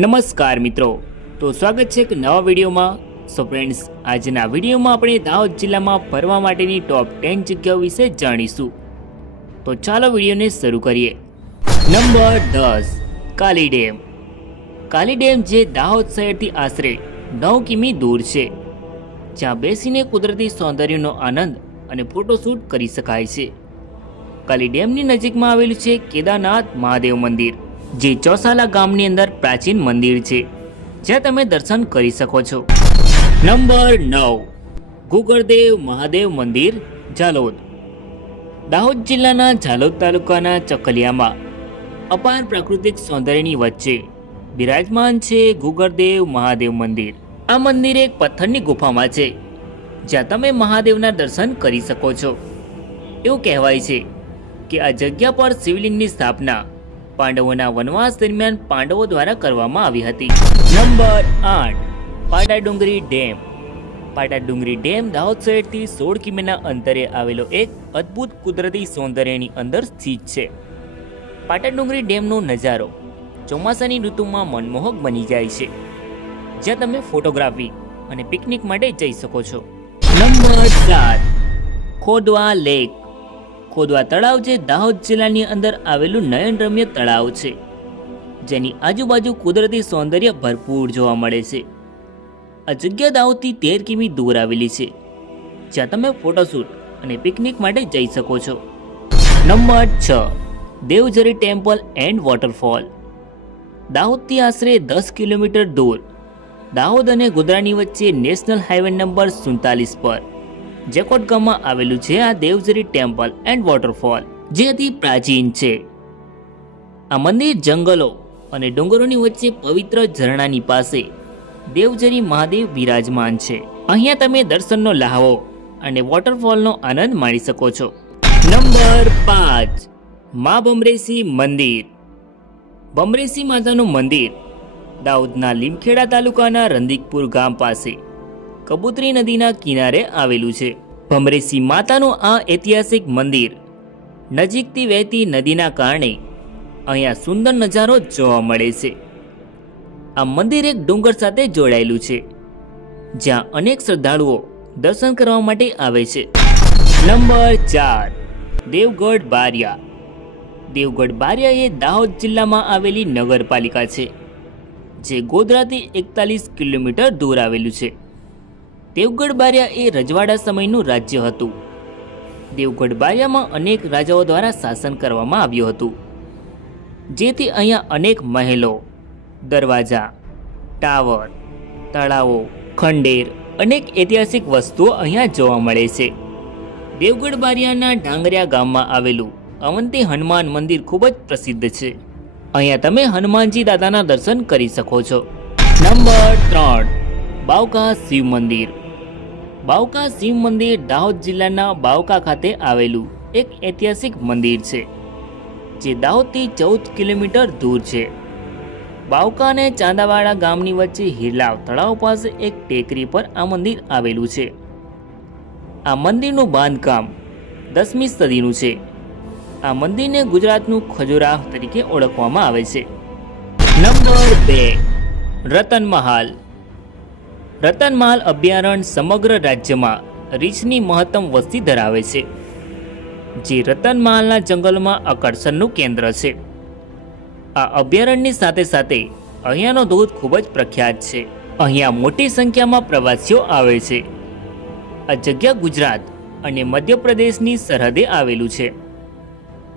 નમસ્કાર મિત્રો, તો સ્વાગત છે એક નવા વિડીયોમાં. સો ફ્રેન્ડ્સ, આજના વિડીયોમાં આપણે દાહોદ જિલ્લામાં ફરવા માટેની ટોપ 10 જગ્યાઓ વિશે જાણીશું. તો ચાલો વિડીયોને શરૂ કરીએ. નંબર 10, કાલી ડેમ. કાલી ડેમ જે દાહોદ શહેરથી આશરે 9 કિમી દૂર છે, જ્યાં બેસીને કુદરતી સૌંદર્યનો આનંદ અને ફોટોશૂટ કરી શકાય છે. કાલી ડેમની નજીકમાં આવેલું છે કેદારનાથ મહાદેવ મંદિર, જે ચોસાલા ગામની અંદર પ્રાચીન મંદિર છે, જ્યાં તમે દર્શન કરી શકો છો. નંબર 9, ગુગળદેવ મહાદેવ મંદિર, ઝાલોદ. દાહોદ જિલ્લાના ઝાલોદ તાલુકાના ચકલિયામાં અપાર પ્રાકૃતિક સૌંદર્યની વચ્ચે બિરાજમાન છે ગુગળદેવ મહાદેવ મંદિર. આ મંદિર એક પથ્થરની ગુફામાં છે, જ્યાં તમે મહાદેવના દર્શન કરી શકો છો. એવું કહેવાય છે કે આ જગ્યા પર શિવલિંગની સ્થાપના પાંડવોના વનવાસ દરમિયાન પાંડવો દ્વારા કરવામાં આવી હતી. Number 8, Patadungri dam. Patadungri dam Dahod શહેરથી 16 કિમીના અંતરે આવેલો એક અદ્ભુત કુદરતી સૌંદર્યની અંદર સ્થિત છે. પાટાડુંગરી ડેમનો નજારો ચોમાસાની ઋતુમાં મનમોહક બની જાય છે, જ્યાં તમે ફોટોગ્રાફી અને પિકનિક માટે જઈ શકો છો. Number 7, ખોદવા lake. ખોદવા તળાવ જે દાહોદ જિલ્લાની અંદર આવેલું નયનરમ્ય તળાવ છે, જેની આજુબાજુ કુદરતી સૌંદર્ય ભરપૂર જોવા મળે છે. આ જગ્યા દાહોદથી 13 કિમી દૂર આવેલી છે, જ્યાં તમે ફોટોશૂટ અને પિકનિક માટે જઈ શકો છો. Number 6, Devjhari temple and waterfall. દાહોદથી આશરે 10 કિલોમીટર દૂર દાહોદ અને ગોધરાની વચ્ચે નેશનલ હાઈવે નંબર 47 પર જેકોટ ગામમાં આવેલું છે આ દેવઝરી ટેમ્પલ એન્ડ વોટરફોલ, જે અતિ પ્રાચીન છે. આ મંદિર જંગલો અને ડુંગરોની વચ્ચે પવિત્ર ઝરણાની પાસે દેવઝરી મહાદેવ બિરાજમાન છે. અહીંયા તમે દર્શનનો લહાવો અને વોટરફોલનો આનંદ માણી શકો છો. નંબર 5, મા બમરેશી મંદિર. બમરેશી માતાનું મંદિર દાહોદના લીમખેડા તાલુકાના રંદીકપુર ગામ પાસે કબૂતરી નદીના કિનારે આવેલું છે. ભમરેશી માતાનું આ ઐતિહાસિક મંદિર નજીકથી વહેતી નદીના કારણે અહીંયા સુંદર નજારો જોવા મળે છે. આ મંદિર એક ડુંગર સાથે જોડાયેલું છે, જ્યાં અનેક શ્રદ્ધાળુઓ દર્શન કરવા માટે આવે છે. નંબર 4, દેવગઢ બારિયા. દેવગઢ બારિયા એ દાહોદ જિલ્લામાં આવેલી નગરપાલિકા છે, જે ગોધરાથી 41 કિલોમીટર દૂર આવેલું છે. દેવગઢ બારિયા એ રજવાડા સમયનું રાજ્ય હતું. દેવગઢ બારિયામાં અનેક રાજાઓ દ્વારા શાસન કરવામાં આવ્યું હતું, જેથી અહીંયા અનેક મહેલો, દરવાજા, ટાવર, તળાવો, ખંડેર, અનેક ઐતિહાસિક વસ્તુઓ અહીંયા જોવા મળે છે. દેવગઢ બારિયાના ડાંગરિયા ગામમાં આવેલું અવંતી હનુમાન મંદિર ખૂબ જ પ્રસિદ્ધ છે. અહીંયા તમે હનુમાનજી દાદાના દર્શન કરી શકો છો. નંબર 3, બાવકા શિવ મંદિર. બાવકા શિવ મંદિર દાહોદ જિલ્લાના બાવકા ખાતે આવેલું એક ઐતિહાસિક મંદિર છે, જે દાહોદથી 14 કિલોમીટર દૂર છે. બાવકા અને ચાંદાવાડા ગામની વચ્ચે હિરલાવ તળાવ પાસે એક ટેકરી પર આ મંદિર આવેલું છે. આ મંદિરનું બાંધકામ 10મી સદીનું છે. આ મંદિરને ગુજરાતનું ખજુરાહ તરીકે ઓળખવામાં આવે છે. નંબર 2, રતનમહાલ. રતનમહાલ અભયારણ્ય સમગ્ર રાજ્યમાં રીંછની મહત્તમ વસ્તી ધરાવે છે, જે રતનમહાલના જંગલમાં આકર્ષણનું કેન્દ્ર છે. આ અભયારણ્યની સાથે સાથે અહીંયાનો ધોધ ખૂબ જ પ્રખ્યાત છે. અહીંયા મોટી સંખ્યામાં પ્રવાસીઓ આવે છે. આ જગ્યા ગુજરાત અને મધ્યપ્રદેશની સરહદે આવેલું છે.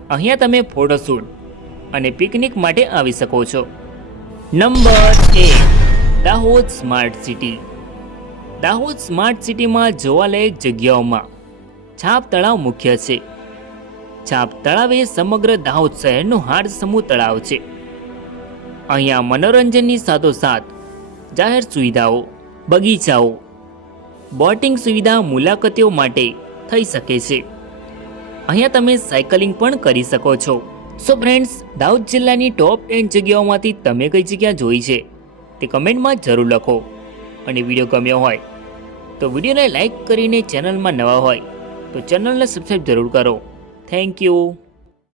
અહીંયા તમે ફોટોશૂટ અને પિકનિક માટે આવી શકો છો. Number 1, Dahod smart city. Dahod smart સિટીમાં જોવાલાયક જગ્યાઓમાં છાપ તળાવ મુખ્ય છે. છાપ તળાવ એ સમગ્ર દાહોદ શહેરનું હાડસમૂહ તળાવ છે. અહીંયા મનોરંજનની સાથોસાથ જાહેર સુવિધાઓ, બગીચાઓ, બોટિંગ સુવિધા મુલાકાતીઓ માટે થઈ શકે છે. અહીંયા તમે સાયકલિંગ પણ કરી શકો છો. સો ફ્રેન્ડ્સ, દાહોદ જિલ્લાની ટોપ 10 જગ્યાઓમાંથી તમે કઈ જગ્યા જોઈ છે તે કમેન્ટમાં જરૂર લખો. અને વિડીયો ગમ્યો હોય તો વિડીયોને લાઈક કરીને ચેનલમાં નવા હોય તો ચેનલને સબસ્ક્રાઈબ જરૂર કરો. Thank you.